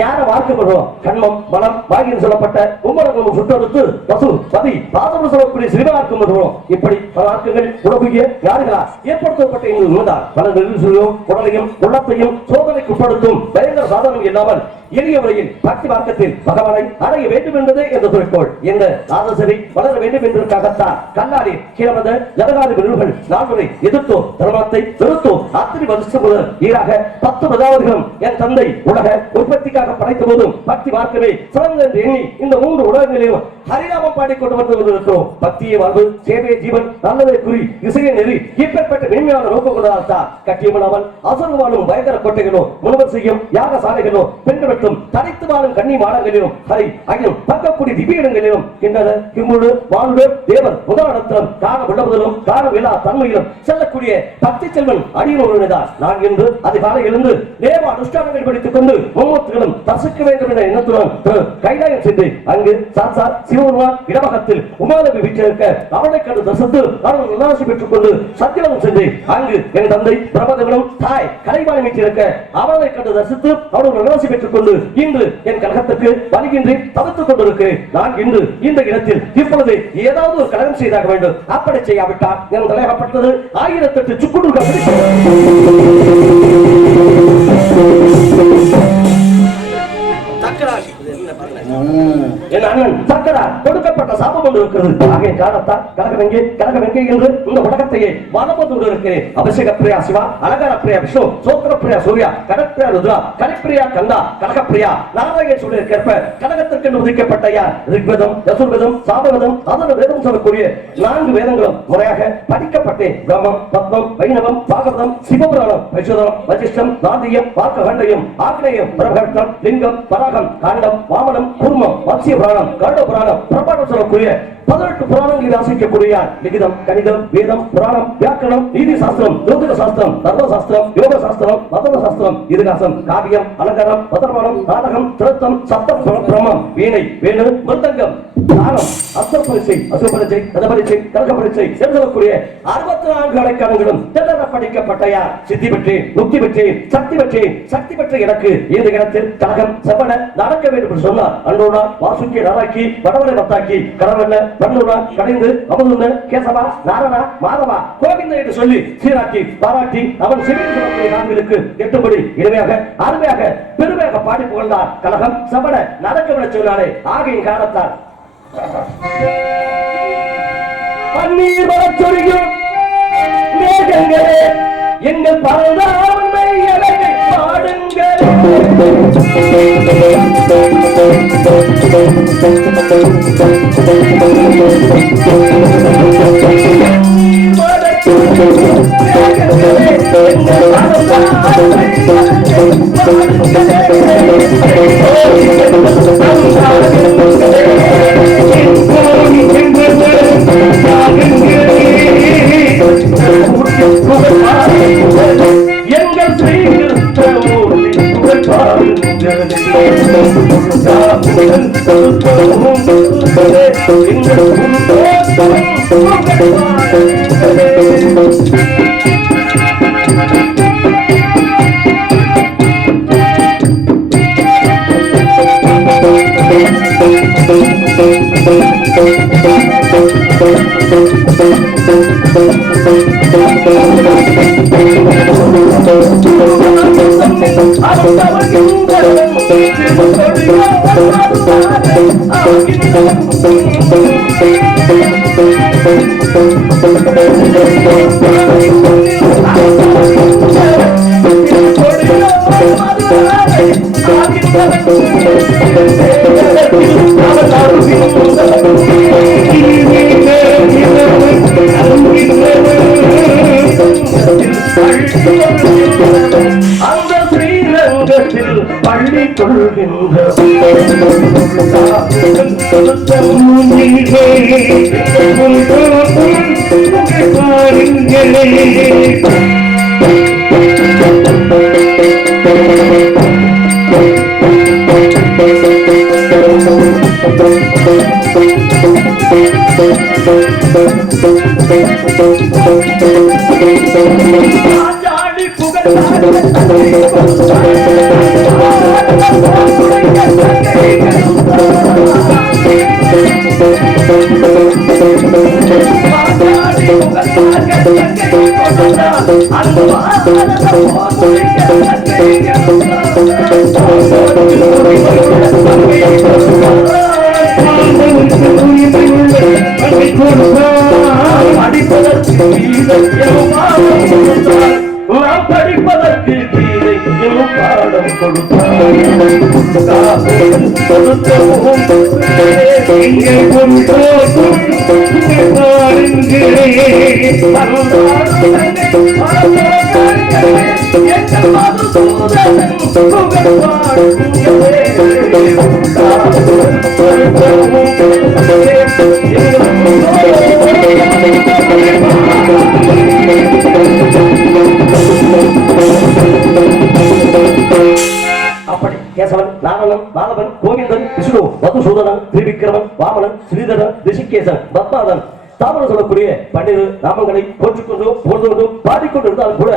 யார வார்த்தைப்படுறோம் கண்மம் மனம் வாகின்னு சொல்லப்பட்ட கும்பரங்கம் சுற்றறுத்து பசு பதி பாதம் சொல்லக்கூடிய சிறுவார்க்கம் வருவோம். இப்படி பல வார்த்தைகள் உலகிய யாருகளா ஏற்படுத்தப்பட்ட எங்கள் நூல்தான் பல நெருசலையும் உடலையும் உள்ளத்தையும் சோதனைக்கு உட்படுத்தும் பயங்கர சாதனம் இல்லாமல் எளிய முறையில் பக்தி மார்க்கத்தில் பகவானை அடைய வேண்டும் என்பதே என்ற குறிக்கோள். இந்த நாதசரி வளர வேண்டும் என்பதற்காகத்தான் கண்ணாடி கீழமத ஜனகாதி விருதுகள் நான்முறை எதிர்த்தோம் தர்மத்தை வெறுத்தோம். அத்தனை வருஷம் முதல் ஈராக 10 பிரதாவதிகளும் என் தந்தை உலக உற்பத்திக்காக படைத்த போதும் பக்தி மார்க்கமே சிறந்த என்று எண்ணி இந்த 3 உலகங்களையும் ஹரிநாமம் பாடிக்கொண்டு வந்து கொண்டிருக்கிறோம். பக்தியை வாழ்வு சேவை ஜீவன் நல்லதை குறி இசையை நெறி இப்பேற்பட்ட மேன்மையான நோக்கம் கொண்டதால் தான் கட்டியமனாமல் அசர்வாலும் பயங்கர கோட்டைகளோ முழுவர் செய்யும் யாக சாலைகளோ பெண்கள் பயன்படுத்தும் தனித்து வாழும் கன்னி மாடங்களிலும் ஹரி அகிலும் பக்கக்கூடிய திவ்யங்களிலும் கிண்ணற கிமுழு வாழ்வு தேவர் முதலிடத்திலும் காண விளம்புதலும் காண விழா தன்மையிலும் செல்லக்கூடிய பக்தி செல்வன் அடியில் ஒருவனதான் நான் என்று அதிகாலை எழுந்து தேவ அனுஷ்டானங்கள் படித்துக் கொண்டு மும்மூர்த்திகளும் தரிசிக்க வேண்டும் என்ற எண்ணத்துடன் கைலாயம் சென்று அங்கு சாட்சாத் சிவபெருமான் இடவகத்தில் உமாதேவி வீட்டிலிருக்க அவனை கண்டு தரிசித்து அவர்கள் உல்லாசி பெற்றுக் கொண்டு சத்தியவனம் சென்று அங்கு என் தந்தை பிரபதங்களும் தாய் கலைவாணி வீட்டிலிருக்க அவனை கண்டு தரிசித்து அவர்கள் உல்லாசி பெற்றுக் கொண்டு இன்று என் கழகத்திற்கு வருகின்றி தவித்துக் கொண்டிருக்கிறேன். நான் இன்று இந்த இடத்தில் இப்பொழுது ஏதாவது ஒரு கழகம் செய்தாக வேண்டும். அப்படி செய்யாவிட்டால் என் தலையகப்பட்டது 1008 சுக்குடுகள் என் அண்ணன் சக்கரா கொடுக்கப்பட்ட சாபம் ஒன்று இருக்கிறது. ஆகிய காரணத்தால் கழகம் எங்கே என்று இந்த உலகத்தையே வளம் வந்து இருக்கிறேன். அபிஷேக பிரியா சிவா, அலங்கார பிரியா விஷ்ணு, சோத்திர பிரியா சூர்யா, கடற்பிரியா ருத்ரா, கலிப்பிரியா கந்தா, கனகப்பிரியா நாராயண சொல்லியிருக்கேற்ப கழகத்திற்கு உதிக்கப்பட்ட யார் ரிக்வேதம், யசுர்வேதம், சாமவேதம், அதன வேதம் சொல்லக்கூடிய 4 வேதங்களும் முறையாக படிக்கப்பட்டேன். பிரம்மம், பத்மம், வைணவம், பாகவதம், சிவபுராணம், வைஷ்ணவம், வசிஷ்டம், நாந்தியம், பார்க்ககண்டையம், ஆக்னேயம், பிரபகட்டம், லிங்கம், பராகம், காண்டம், வாமனம், கூர்மம், மத்ஸ்ய புராணம், கருட புராணம், பிரபாடம் சொல்லக்கூடிய 18 புராணங்களை வாசிக்கக்கூடிய லிகிதம், கணிதம், வேதம், புராணம், வியாக்கரணம், நீதி சாஸ்திரம், ஜோதிட சாஸ்திரம், தர்ம சாஸ்திரம், யோக சாஸ்திரம், மதன சாஸ்திரம், இதிகாசம், காவியம், அலங்காரம், பதர்மானம், நாடகம், திருத்தம், சப்தம், பிரம்மம், வீணை, வேணு, மிருதங்கம், தானம், அஸ்த பரிசை, அசுர பரிசை, கத பரிசை, கரக பரிசை சொல்லக்கூடிய 64 இலக்கணங்களும் திறன படிக்கப்பட்ட யார் சித்தி பெற்றேன், முக்தி பெற்றேன், சக்தி பெற்ற எனக்கு இந்த இடத்தில் கழகம் செவன நடக்க வேண்டும் என்று சொன்னார். அன்றோனா வாசுக்கி நாராக்கி வடவரை மத்தாக்கி கடவல்ல பன்னூரா கடைந்து அமதுன்ன கேசவா நாரணா மாதவா கோவிந்த என்று சொல்லி சீராட்டி பாராட்டி அவன் சிவன் சொல்லக்கூடிய நான்களுக்கு 8 படி இனிமையாக அருமையாக பெருமையாக பாடி புகழ்ந்தார். கழகம் செவன நடக்க சொன்னாலே ஆகிய காரணத்தால் பன்னீர் வளச்சொரியும் மேகங்களே எங்கள் பரந்தாமை அழகை பாடுங்கள். எங்கள் ஸ்ரீகிருஷ்ணமூர்த்தி அந்த ஸ்ரீரங்கத்தில் பள்ளி கொள்கின்ற படிப்பதற்கு கீதை பாடம் அப்படி கேசவன், நாரணன், மாதவன், கோவிந்தன், விஷ்ணு, மதுசூதனன், திரிவிக்ரமன், வாமனன், ஸ்ரீதரன், ரிஷிகேசன், பத்மாதன், தாமரம் சொல்லக்கூடிய 12 நாமங்களை போற்றிக்கொண்டும் போர்ந்துகொண்டும் பாடிக்கொண்டு இருந்தாலும் கூட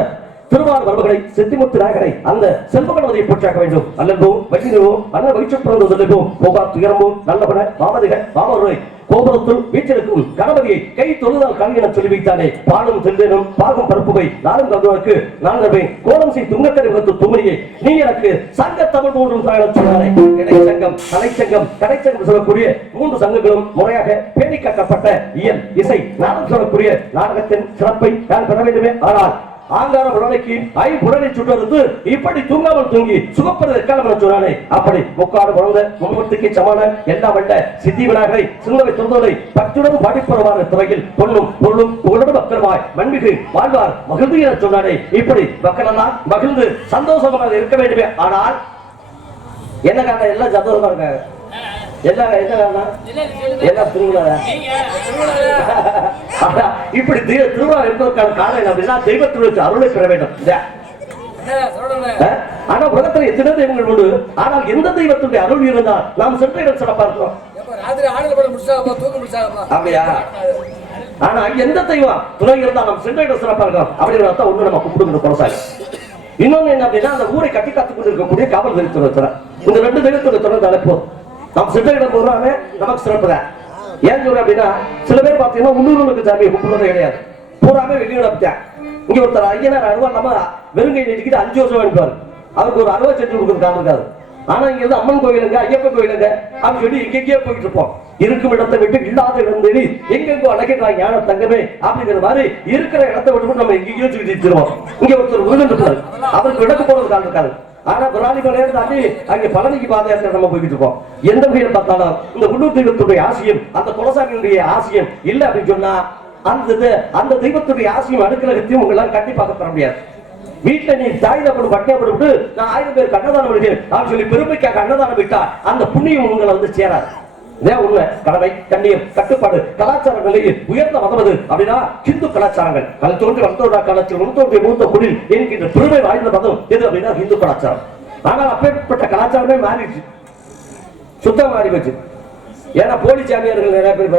திருவாரூர் வரம்புகளை செத்திமுத்து நாயகனை அந்த செல்வகணவதியை போற்றாக்க வேண்டும். அல்லல்வோம் வழிநிறுவோம் அண்ண வகிச்சுப்பிறந்து சொல்லுவோம் போகா துயரமும் நல்லபட மாமதிக மாமருளை கோபுரத்துள் வீட்டிற்கும் கணபதியை கை தொழுதால் கண் என சொல்லி வைத்தானே. பாலும் செல்வேனும் பாகும் பரப்புவை நாளும் கல்வனுக்கு நான் தருவேன் கோலம் செய் துங்கக்கரை விபத்து துமணியை நீ எனக்கு சங்க தமிழ் மூன்றும் தாழச் சொன்னாரே. இடைச்சங்கம் தலைச்சங்கம் கடைச்சங்கம் சொல்லக்கூடிய 3 சங்கங்களும் முறையாக பேணி காக்கப்பட்ட இயல் இசை நாடகம் சொல்லக்கூடிய நாடகத்தின் சிறப்பை நான் பெற வேண்டுமே. ஆனால் ஆங்கார உடலைக்கு ஐம்புடனை சுட்டறுத்து இப்படி தூங்காமல் தூங்கி சுகப்பது எக்காலம் என சொன்னானே. அப்படி முக்காடு குழந்த முன்மத்துக்கு சமான எல்லா வல்ல சித்தி விநாயகரை சிந்தவை தொந்தலை பக்தியுடன் பாடிப்பருவார் துறையில் பொண்ணும் பொருளும் புகழுடன் மக்களுமாய் மண்மிகு வாழ்வார் மகிழ்ந்து என சொன்னானே. இப்படி மக்களெல்லாம் மகிழ்ந்து சந்தோஷமாக இருக்க வேண்டுமே. ஆனால் என்ன காரணம்? எல்லாம் சந்தோஷமா இருக்காங்க. இப்படி திருவிழா என்பதற்கான காரணம் அப்படின்னா தெய்வத்தினுடைய அருளை பெற வேண்டும். ஆனா உலகத்துல எத்தனை தெய்வங்கள் உண்டு. ஆனால் எந்த தெய்வத்துடைய அருள் இருந்தால் நாம் சென்ற இடம் சிறப்பா இருக்கிறோம். அப்படியா? ஆனா எந்த தெய்வம் துணை இருந்தால் நாம் சென்ற இடம் சிறப்பா இருக்கிறோம் அப்படிங்கிறத ஒண்ணு நம்ம கும்பிடுங்கிற குறைசாங்க. இன்னொன்னு என்ன அப்படின்னா அந்த ஊரை கட்டி காத்துக் கொண்டு இருக்கக்கூடிய காவல் தெய்வத்துறை இந்த 2 தெய்வத்துடைய தொடர்ந்து அழைப்போம். நம்ம சென்ற இடம் போறாமே நமக்கு சிறப்பு தான். ஏன் சொல்ற அப்படின்னா சில பேர் பாத்தீங்கன்னா உள்ளூர்களுக்கு சாமியை கும்பிடுறதே கிடையாது. பூராமே வெளியிடப்பட்டேன். இங்க ஒருத்தர் ஐயனார் அருவா நம்ம வெறுங்கை நீட்டிக்கிட்டு 5 வருஷம் அனுப்பாரு. அவருக்கு ஒரு அருவா செஞ்சு கொடுக்குறது காரணம் இருக்காது. ஆனா இங்க இருந்து அம்மன் கோயிலுங்க ஐயப்பன் கோயிலுங்க அப்படின்னு சொல்லி எங்கெங்கேயோ போயிட்டு இருப்போம். இருக்கும் இடத்தை விட்டு இல்லாத இடம் தேடி எங்கெங்கோ அழைக்கிறாங்க ஞான தங்கமே அப்படிங்கிற மாதிரி இருக்கிற இடத்தை விட்டு நம்ம எங்கேயோ சுத்திடுவோம். இங்க ஒருத்தர் முருகன் இருப்பாரு. அவருக்கு விளக்கு போடுறது காரணம் இருக்காது. ஆனா பிராணி மலையில தாண்டி அங்கே பழனிக்கு பாதயாத்திரை நம்ம போய்கிட்டு இருக்கோம். எந்த வகையில் பார்த்தாலும் இந்த உள்ளூர் தெய்வத்துடைய ஆசியம் அந்த குலசாமியுடைய ஆசியம் இல்லை அப்படின்னு சொன்னா அந்த தெய்வத்துடைய ஆசியம் அடுக்கிறகத்தையும் உங்களால் கண்டிப்பாக பெற முடியாது. வீட்டுல நீ தாய் தப்படு பட்டியா போட்டு நான் 1000 பேருக்கு அன்னதானம் விடுகிறேன் அப்படின்னு சொல்லி பெருமைக்காக அன்னதானம் விட்டா அந்த புண்ணியம் உங்களை வந்து சேராது. இதான் உண்மை. கடமை கண்ணியம் கட்டுப்பாடு கலாச்சார நிலையில் உயர்ந்த மதமது அப்படின்னா ஹிந்து கலாச்சாரங்கள் கல் தோன்றி வந்தோட காலத்தில் முன்தோன்றிய மூத்த குடில் என்கின்ற பெருமை வாய்ந்த மதம் எது அப்படின்னா ஹிந்து கலாச்சாரம். ஆனால் அப்பேற்பட்ட கலாச்சாரமே மாறிடுச்சு, சுத்தம் மாறி போச்சு. ஏன்னா போலி சாமியார்கள் நிறைய பேர்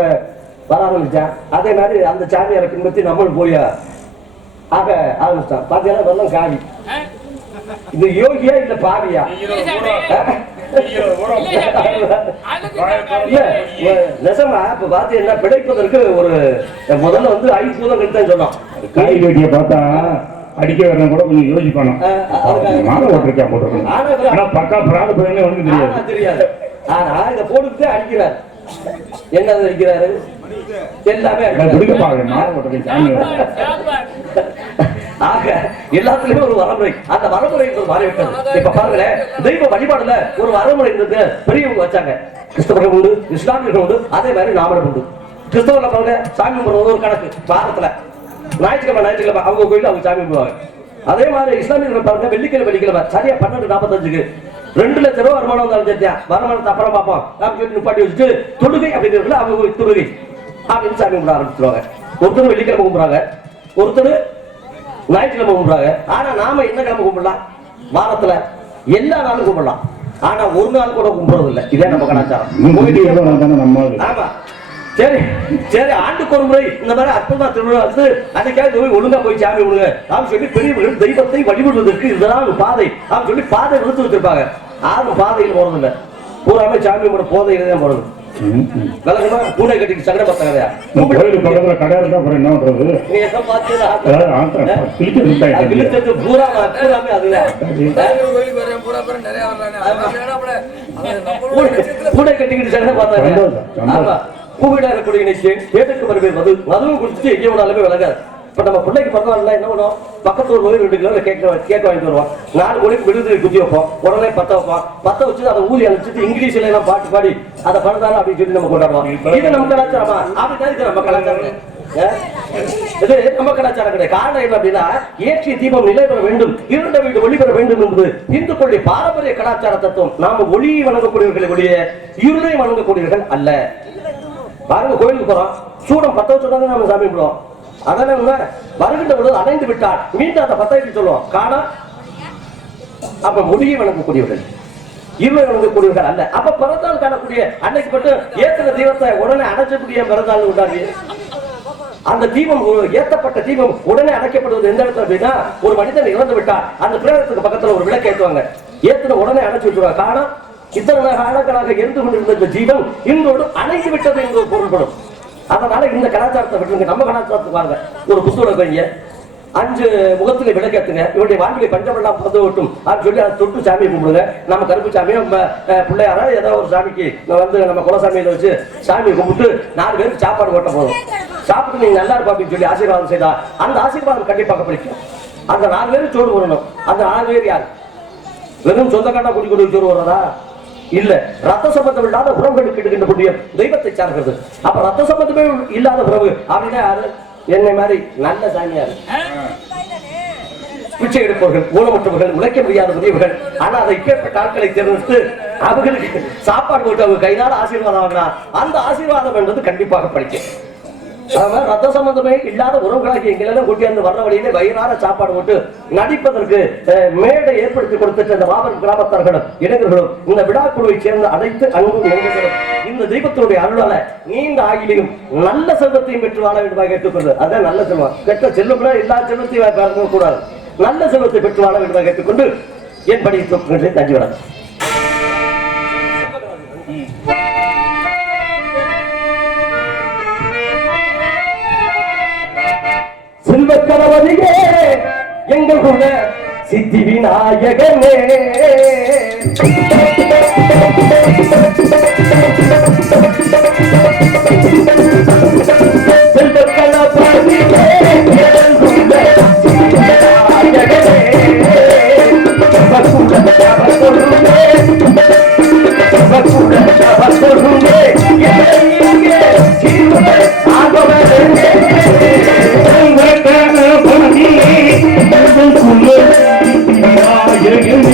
வர ஆரம்பிச்சா அதே மாதிரி அந்த சாமியாரை பின்பற்றி நம்மளும் போய் ஆக ஆரம்பிச்சான். பாத்தீங்கன்னா வெள்ளம் காவி இது யோகியா இல்ல பாவியா? நெசமா இப்ப பாத்தீங்கன்னா பிழைப்பதற்கு ஒரு முதல்ல வந்து 5 பூதம் கழித்தான் சொன்னோம். காய் வெட்டிய பார்த்தா அடிக்க வரணும் கூட கொஞ்சம் யோசிப்பானோம். மாலை ஓட்டிருக்கேன் போட்டிருக்கணும். ஆனா பக்கா பிராண பையனே வந்து தெரியாது. ஆனா இதை போட்டுட்டு அடிக்கிறாரு. என்ன அடிக்கிறாரு? எல்லாமே ஆக எல்லாத்துலயுமே ஒரு வரமுறை. அந்த வரமுறை மாறிவிட்டது. இப்ப பாருங்களேன், தெய்வ வழிபாடுல ஒரு வரமுறை இருந்தது. பெரியவங்க வச்சாங்க. கிறிஸ்தவர்கள் உண்டு, இஸ்லாமியர்கள் உண்டு, அதே மாதிரி நாமளும் உண்டு. கிறிஸ்தவர்ல பாருங்க சாமி கும்பிடுறது ஒரு கணக்கு. வாரத்துல ஞாயிற்றுக்கிழமை அவங்க கோயில அவங்க சாமி கும்பிடுவாங்க. அதே மாதிரி இஸ்லாமியர்கள் பாருங்க வெள்ளிக்கிழமை சரியா 12:45 2 லட்சம் ரூபாய் வருமானம் வந்தாலும் சேர்த்தியா வருமானத்தை அப்புறம் பார்ப்போம் அப்படின்னு நிப்பாட்டி வச்சுட்டு தொழுகை அப்படிங்கிறதுல அவங்க தொழுகை அப்படின்னு சாமி கும்பிட ஆரம்பிச்சிருவாங்க. ஒருத்தர் வெள்ளிக்கிழமை கும்பிடுறாங்க, ஒருத்தர் ஞாயிற்றுக்கிழமை கும்பிடுறாங்க. ஆனா நாம என்ன கிழமை கும்பிடலாம்? வாரத்துல எல்லா நாளும் கும்பிடலாம். ஆனா ஒரு நாள் கூட கும்பிடுறது இல்லை. இதே நம்ம கலாச்சாரம். ஆமா சரி சரி, ஆண்டுக்கு ஒரு முறை இந்த மாதிரி அற்புதமா திருவிழா வந்து அன்னைக்காக ஒழுங்கா போய் சாமி விடுங்க அப்படின்னு சொல்லி பெரியவர்கள் தெய்வத்தை வழிபடுவதற்கு இதுதான் பாதை அப்படின்னு சொல்லி பாதை விழுத்து வச்சிருப்பாங்க. யாரும் பாதையில் போறது இல்லை, பூராமே சாமியோட போதையில தான் போறது. விளக்கமா கூடை கட்டிக்கு சங்கட பார்த்தாங்க. பூராமே அதுல கூடை கட்டிக்கிட்டு சங்கட பார்த்தாங்க. பூவிடா இருக்கக்கூடிய நிச்சயம் கேட்டுக்கு வருவேன் மதுவும் குடிச்சிட்டு எங்கே விடாலுமே விளங்காது. இப்ப நம்ம பிள்ளைக்கு பிறந்தவர்கள் என்ன பண்ணுவோம், பக்கத்து ஒரு 2 கிலோ கேக் வாங்கிட்டு வருவோம், 4 கோடிக்கு விடுதலை குத்தி வைப்போம், உடனே பத்த வைப்போம், பத்த வச்சு அதை ஊதி அனுப்பிச்சுட்டு இங்கிலீஷ்ல எல்லாம் பாட்டு பாடி அதை பறந்தாலும் அப்படின்னு சொல்லி நம்ம கொண்டாடுவோம். இது நம்ம கலாச்சாரமா? அப்படிதான் இது நம்ம கலாச்சாரம். இது நம்ம கலாச்சாரம் கிடையாது. காரணம் என்ன அப்படின்னா, ஏற்றிய தீபம் நிலை பெற வேண்டும், இருண்ட வீடு ஒளி பெற வேண்டும் என்பது இந்துக்களுடைய பாரம்பரிய கலாச்சார தத்துவம். நாம ஒளியை வணங்கக்கூடியவர்களை ஒளிய இருளை வணங்கக்கூடியவர்கள் அல்ல. பாருங்க, கோயிலுக்கு போறோம், சூடம் பத்த வச்சுதான் நம்ம சாமி கும்பிடுவோம். அதனால வருகின்ற பொழுது அடைந்து விட்டால் மீண்டும் அதை பத்த வைக்க சொல்லுவோம். காணா அப்ப ஒளியை வணங்கக்கூடியவர்கள், இருளை வணங்கக்கூடியவர்கள் அல்ல. அப்ப பிறந்தால் காணக்கூடிய அன்னைக்கு மட்டும் ஏற்றின தீபத்தை உடனே அடைச்சக்கூடிய பிறந்தாள் உண்டாது. அந்த தீபம், ஏற்றப்பட்ட தீபம் உடனே அடைக்கப்படுவது எந்த இடத்துல அப்படின்னா, ஒரு மனிதன் இறந்து விட்டால் அந்த பிரேதத்துக்கு பக்கத்துல ஒரு விளக்கு ஏற்றுவாங்க, ஏற்றின உடனே அடைச்சு வச்சுருவாங்க. காரணம், இத்தனை ஆழங்களாக எரிந்து கொண்டிருந்த இந்த ஜீவன் இன்றோடு அணைந்து விட்டது என்று பொருள்படும். அதனால இந்த கலாச்சாரத்தை விட்டுருங்க. நம்ம கலாச்சாரத்துக்கு வாங்க, ஒரு புத்தகம் வைங்க, 5 முகத்துல விளக்கேத்துங்க, இவருடைய வாழ்க்கையை பஞ்சமெல்லாம் பிறந்து விட்டும் அப்படின்னு சொல்லி அதை தொட்டு சாமியை கும்பிடுங்க. நம்ம கருப்பு சாமியோ பிள்ளையாரோ ஏதோ ஒரு சாமிக்கு நம்ம குலசாமியில வச்சு சாமியை கும்பிட்டு 4 பேருக்கு சாப்பாடு ஓட்ட போதும். சாப்பிட்டு நீங்க நல்லா இருப்பா அப்படின்னு சொல்லி ஆசீர்வாதம் செய்தா அந்த ஆசீர்வாதம் கண்டிப்பாக பிடிக்கும். அந்த 4 பேரும் சோறு வரணும். அந்த 4 பேர் யார்? வெறும் சொந்தக்காட்டா குடி கொண்டு சோறு வர்றதா? இல்ல, ரத்த சம்பந்தம் இல்லாத உறவுகளுக்கு எடுக்கின்ற தெய்வத்தை சார்கிறது. அப்ப ரத்த சம்பந்தமே இல்லாத உறவு அப்படின்னா யாரு? என்னை மாதிரி நல்ல சாமியாரு, பிச்சை எடுப்பவர்கள், ஊனமற்றவர்கள், உழைக்க முடியாத உதவிகள், ஆனா அதை இப்பேற்பட்ட ஆட்களை தேர்ந்தெடுத்து அவர்களுக்கு சாப்பாடு போட்டு அவங்க கையினால ஆசீர்வாதம் வாங்கினா அந்த ஆசீர்வாதம் என்பது கண்டிப்பாக படிக்கும். ரத்த சம்பந்தமே இல்லாத உறவுகளாகி எங்களெல்லாம் கூட்டியாந்து வர்ற வழியிலே வயிறார சாப்பாடு போட்டு நடிப்பதற்கு மேடை ஏற்படுத்தி கொடுத்துட்டு அந்த வாபர் கிராமத்தார்களும் இளைஞர்களும் இந்த விழாக்குழுவை சேர்ந்த அனைத்து அன்பும் நெஞ்சங்களும் இந்த தெய்வத்தினுடைய அருளால நீண்ட ஆகிலையும் நல்ல செல்வத்தையும் பெற்று வாழ வேண்டுமா கேட்டுக்கொண்டு, அதான் நல்ல செல்வம். கெட்ட செல்வம் எல்லா செல்வத்தையும் பார்க்க கூடாது, நல்ல செல்வத்தை பெற்று வாழ வேண்டுமா கேட்டுக்கொண்டு என் படி தஞ்சி வராது. செல்வ கணவனியே எங்கள் குல சித்தி விநாயகனே, செல்வ கணவனியே எங்கள் குல சித்தி விநாயகனே,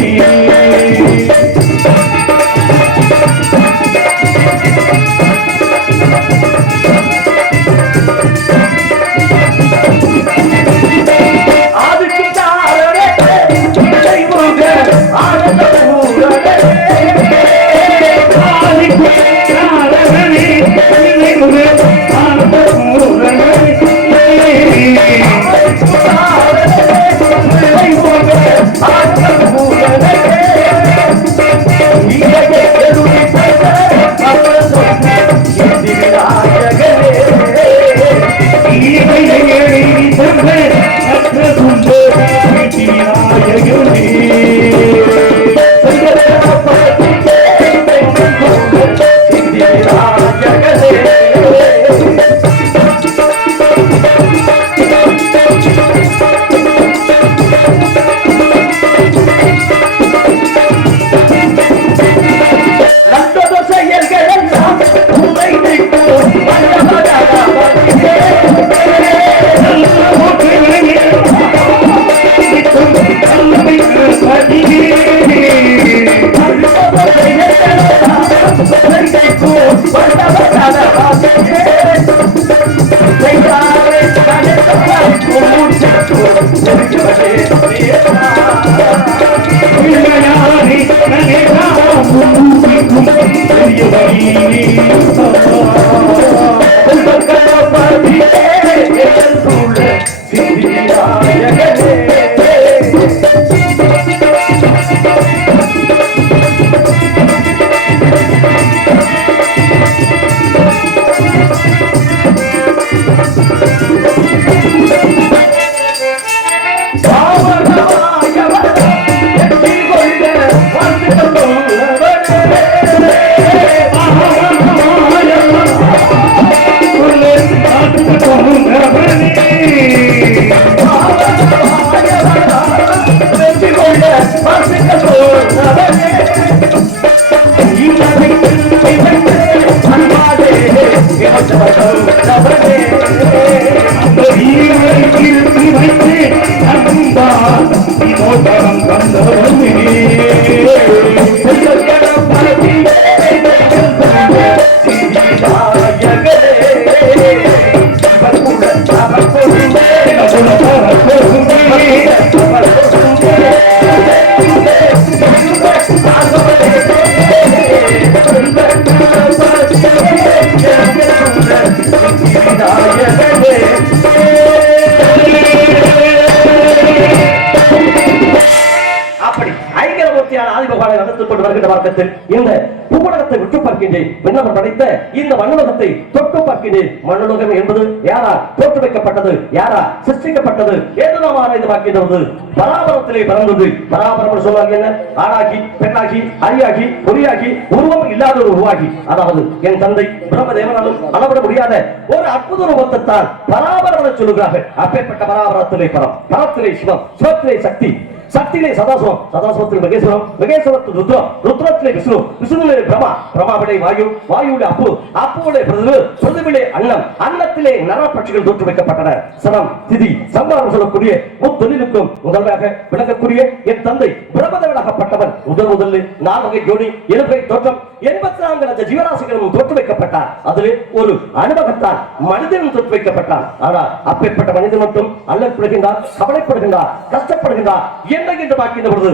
அப்படி ஐங்கரமூர்த்தியான ஆதிபகவானை நடத்திக் கொண்டு வருகின்ற மார்க்கத்தில் இந்த பூவுலகத்தை விட்டு பார்க்கின்றேன். விண்ணவர் படைத்த இந்த மண்ணுலகத்தை தொட்டு பார்க்கின்றேன். மண்ணுலகம் என்பது யாரா தோற்று வைக்கப்பட்டது, யாரா சிருஷ்டிக்கப்பட்டது என்று நாம் ஆராய்ந்து பார்க்கின்றது. பராபரத்திலே பிறந்தது. பராபரம் சொல்வாங்க என்ன? ஆடாகி பெண்ணாகி அரியாகி பொறியாகி உருவம் இல்லாத ஒரு உருவாகி, அதாவது என் தந்தை பிரம்மதேவனாலும் அளவிட முடியாத ஒரு அற்புத ரூபத்தைத்தான் பராபரம் சொல்லுகிறார்கள். அப்பேற்பட்ட பராபரத்திலே பரம், பரத்திலே சிவம், சிவத்திலே சக்தி, சக்தியிலே சதாசிவம், சதாசிவத்தில் மகேஸ்வரம், மகேஸ்வரத்தில் ருத்ரம், ருத்ரத்திலே விஷ்ணு, விஷ்ணுவிலே பிரமா, பிரமாவிலே வாயு, வாயுவிலே அப்பு, அப்புவிலே பிரதிவு, பிரதிவிலே அன்னம், அன்னத்திலே நரப்பட்சிகள் தோற்று வைக்கப்பட்டன. சனம் திதி சம்பாரம் சொல்லக்கூடிய முத்தொழிலுக்கும் முதல்வராக விளங்கக்கூடிய என் தந்தை பிரபதவிடகப்பட்டவன் முதலில் 4 வகை ஜோடி 7 வகை தோற்றம் 84 லட்சம் ஜீவராசிகளும் தோற்று வைக்கப்பட்டார். அதிலே ஒரு அனுபவத்தால் மனிதனும் தோற்று வைக்கப்பட்டான். ஆனால் அப்பேற்பட்ட மனிதன் மட்டும் அல்லப்படுகின்றார், கவலைப்படுகின்றார், கஷ்டப்படுகின்றார் என்று பார்க்கின்ற பொழுது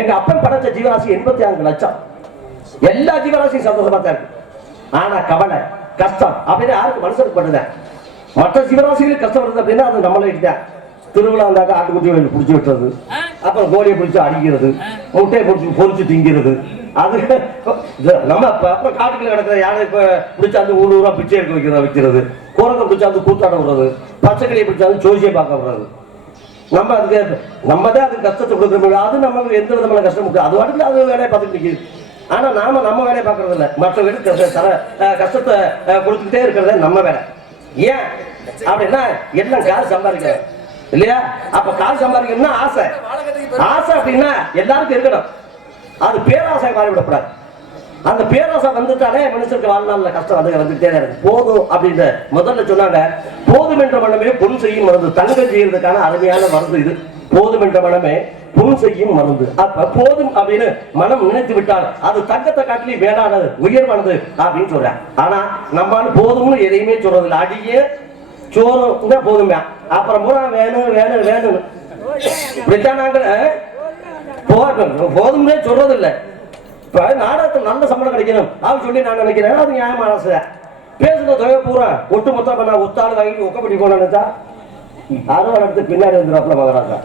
எங்க அப்பன் படைச்ச ஜீவராசி 84 லட்சம். எல்லா ஜீவராசியும் சந்தோஷமா தான் இருக்கு. ஆனா கவலை கஷ்டம் அப்படின்னு யாருக்கு மனுஷனுக்கு பண்ணுது? மற்ற ஜீவராசிகளுக்கு கஷ்டம் வருது அப்படின்னா அது நம்மளே தான். திருவிழா வந்தாக்க ஆட்டுக்குட்டி பிடிச்சி விட்டுறது, அப்புறம் கோழியை பிடிச்சி அடிக்கிறது, முட்டையை பிடிச்சி பொறிச்சு திங்கிறது. அது நம்ம அப்புறம் காட்டுக்குள்ள கிடக்கிற யானை பிடிச்சாந்து ஊரூரா பிச்சை எடுக்க வைக்கிறது, குரங்கை பிடிச்சாந்து கூத்தாட விடுறது, பச்சைக்கிளியை பிடிச்சாந்து ஜோசியை பார்க்க விடுறது. நம்ம அதுக்கு நம்ம தான் அதுக்கு கஷ்டத்தை கொடுக்குற, அது நமக்கு எந்த விதமான கஷ்டம் இருக்கு. அது வாட்டுக்கு அது வேலையை பார்த்துட்டு நிற்கிது. ஆனா நாம நம்ம வேலையை பார்க்கறது இல்லை, மற்றவங்களுக்கு கஷ்டத்தை கொடுத்துக்கிட்டே இருக்கிறத நம்ம வேலை. ஏன் அப்படின்னா எல்லாம் காசு சம்பாதிக்கிற இல்லையா? அப்ப காசு சம்பாதிக்கணும்னா ஆசை, ஆசை அப்படின்னா எல்லாருக்கும் இருக்கணும். அது பேராசை மாறிவிடக்கூடாது. அந்த பேராசை வந்துட்டாலே மனுஷனுக்கு வாழ்நாள்ல கஷ்டம் வந்துட்டே இருக்கு. போதும் அப்படின்ற முதல்ல சொன்னாங்க. போதும் என்ற மனமே பொன் செய்யும் மருந்து, தங்கம் செய்யறதுக்கான அருமையான மருந்து இது. போதும் என்ற மனமே பொன் செய்யும் மருந்து. அப்ப போதும் அப்படின்னு மனம் நினைத்து விட்டால் அது தங்கத்தை காட்டிலே மேலானது, உயர்வானது அப்படின்னு சொல்றேன். ஆனா நம்மளால போதும்னு எதையுமே சொல்றது இல்லை. அடியே சோறும் தான் போதுமே, அப்புறம் பூரா வேணும் வேணும் வேணும் இப்படித்தான் நாங்கள் போதும்னே சொல்றது இல்லை. இப்ப நாடகத்தில் நல்ல சம்பளம் கிடைக்கணும் அப்படின்னு சொல்லி நான் நினைக்கிறேன். அது நியாயமான ஆசை. பேசுன தொகை பூரா ஒட்டு மொத்தம் பண்ண ஒத்தாள் வாங்கி ஒக்கப்படி போனா அறுவடை எடுத்து பின்னாடி வந்துடுறாப்புல மகராஜா.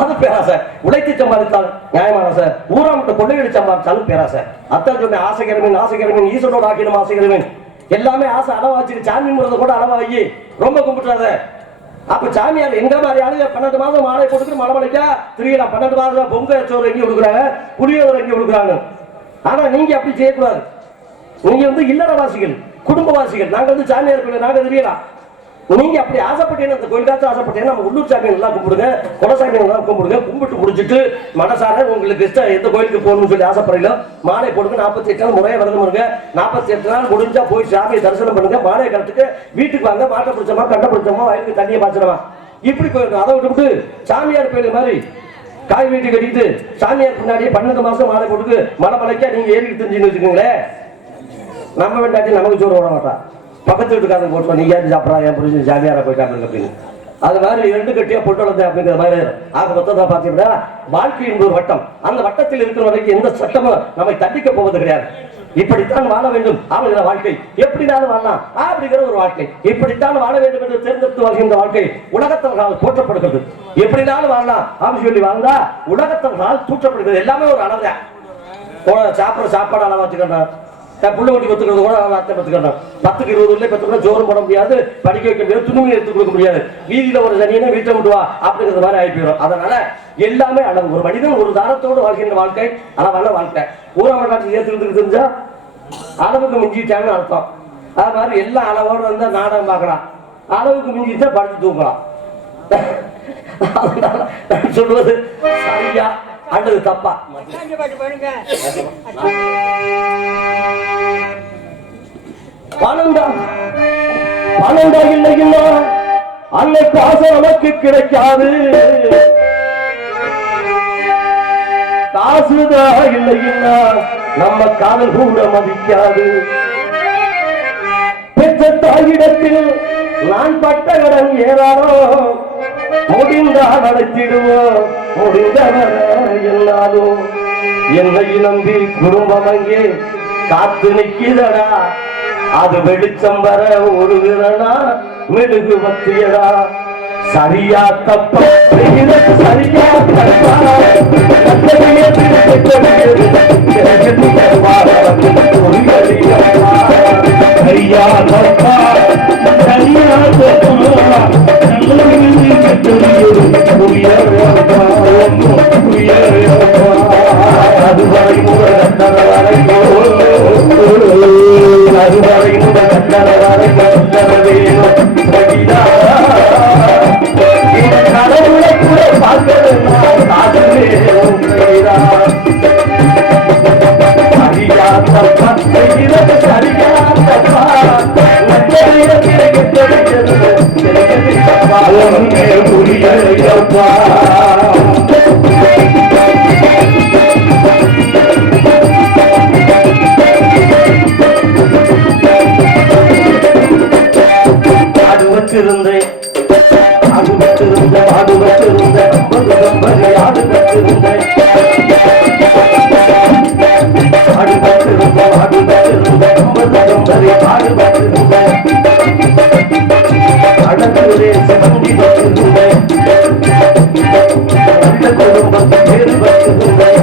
அது பேராசை. உழைத்து சம்பாதித்தால் நியாயமான ஆசை. ஊரா மட்டும் கொள்ளையடி சம்பாதித்தாலும் பேராசை. அத்தான் சொன்ன ஆசைக்கிறவன் ஆசைக்கிறவன் ஈசனோட ஆக்கிடும் ஆசைக்கிறவன் எல்லாமே ஆசை அளவாச்சு. சாமி முறதை கூட அளவாகி ரொம்ப கும்பிட்டுறாத. அப்ப சாமியார் எங்க மாதிரி ஆளுங்க 12 மாதம் மாலை போட்டுட்டு மலைமலைக்கா திரியலாம். 12 மாதம் பொங்க சோறு எங்க கொடுக்குறாங்க, புளியோதரை எங்க கொடுக்குறாங்க. ஆனா நீங்க அப்படி செய்யக்கூடாது. நீங்க இல்லறவாசிகள், குடும்பவாசிகள். நாங்க சாமியார் கோயில் நாங்க தெரியலாம். நீங்க அப்படி ஆசைப்பட்டீங்கன்னா இந்த கோயிலுக்காச்சும் ஆசைப்பட்டீங்கன்னா நம்ம உள்ளூர் சாமியை நல்லா கும்பிடுங்க, குலசாமியை நல்லா கும்பிடுங்க. கும்பிட்டு முடிச்சுட்டு மனசார உங்களுக்கு இஷ்டம் எந்த கோயிலுக்கு போகணும்னு சொல்லி ஆசைப்படுறீங்களோ மாலை போடுங்க. 48 நாள் முறையை விரதம் இருங்க. 48 நாள் முடிஞ்சா போய் சாமியை தரிசனம் பண்ணுங்க. மாலை கலத்துக்கு வீட்டுக்கு வாங்க. மாட்டை பிடிச்சோமா கண்டை பிடிச்சோமா வயலுக்கு தண்ணியை பாய்ச்சணுமா இப்படி போயிடும். அதை விட்டு சாமியார் கோயில் மாதிரி காய் வீட்டு கட்டிட்டு சாமியார் பின்னாடியே 12 மாசம் மாலை போட்டுக்கு மலைமலைக்கா நீங்க ஏறிட்டு தெரிஞ்சுன்னு வச்சுக்கோங்களேன். நம்ம வேண்டாட்டி நமக்கு சோறு விட மாட்டான். பக்கத்து வீட்டுக்காரங்க போட்டோம் நீங்க ஏன் சாப்பிட்றா என் புரிஞ்சு ஜாமியாரா போயிட்டாங்க அப்படின்னு. அது மாதிரி 2 கட்டியா பொட்டு வளர்ந்தேன் அப்படிங்கிற மாதிரி. ஆக மொத்தத்தை பார்த்தீங்கன்னா வாழ்க்கை என்பது ஒரு வட்டம். அந்த வட்டத்தில் இருக்கிற வரைக்கும் எந்த சட்டமும் நம்மை தண்டிக்க போவது கிடையாது. இப்படித்தான் வாழ வேண்டும் அப்படிங்கிற வாழ்க்கை, எப்படினாலும் வாழலாம் அப்படிங்கிற ஒரு வாழ்க்கை, இப்படித்தான் வாழ வேண்டும் என்று தேர்ந்தெடுத்து வாழ்கின்ற வாழ்க்கை உலகத்தவர்களால் போற்றப்படுகிறது. எப்படினாலும் வாழலாம் அப்படின்னு சொல்லி வாழ்ந்தா உலகத்தவர்களால் தூற்றப்படுகிறது. எல்லாமே ஒரு அளவு. சாப்பிட்ற சாப்பாடு அளவா வச்சுக்கணும், புள்ள ஊட்டி பத்துக்கிறது கூட வார்த்தை பத்துக்கணும். 10க்கு 20 பத்து ஜோரம் போட முடியாது, படிக்க வைக்க முடியாது, துணிமணி எடுத்து கொடுக்க முடியாது. வீதியில ஒரு சனியனை வீட்டை விட்டுவா அப்படிங்கிறது மாதிரி ஆகி போயிடும். அதனால எல்லாமே அளவு. ஒரு மனிதன் ஒரு தாரத்தோடு வாழ்கின்ற வாழ்க்கை அளவான வாழ்க்கை. ஊராமட்டாட்சி ஏற்றுக்கிட்டு தெரிஞ்சா அளவுக்கு மிஞ்சிட்டாங்கன்னு அர்த்தம். அது மாதிரி எல்லா அளவோடு வந்து நாடகம் பார்க்கலாம், அளவுக்கு மிஞ்சிட்டா படுத்து தூக்கலாம். அதனால நான் சொல்வது சரியா அல்லது தப்பா? பணம்தான் இல்லைன்னா அன்னை பாசம் நமக்கு கிடைக்காது. காசுதான் இல்லைன்னா நம்ம காதல் கூட மதிக்காது. பெற்ற தாயிடத்தில் நான் பட்ட கடன் ஏறானோ முடிந்தால் அடைத்திடுவோம். முடிந்தவர எல்லாரும் என்னை நம்பி குடும்பம் அங்கே காத்து நிக்கிறடா. அது வெளிச்சம் வர ஒரு விரனா மெழுகு பத்தியடா. சரியா தப்பா சரியா தப்பா சரியா தப்பா சரியா அதுவரை முதல் அதுவரை கடவுளை கூட பார்க்கிறதா சரியா தப்பா சரியா தப்பா புரியப்பா. ஆடு வச்சிருந்தேன் ஆடு வச்சிருந்தேன் ஆடு வச்சிருந்தேன் ஆடு வச்சிருந்தேன் ஆடு வச்சிருந்தேன் ஆடு வச்சிருந்தேன் ஆடு வச்சிருந்தேன் அடக்குரே சிவந்தி வச்சிருந்தேன் அந்த குடும்பத்து பேரு வச்சிருந்தேன்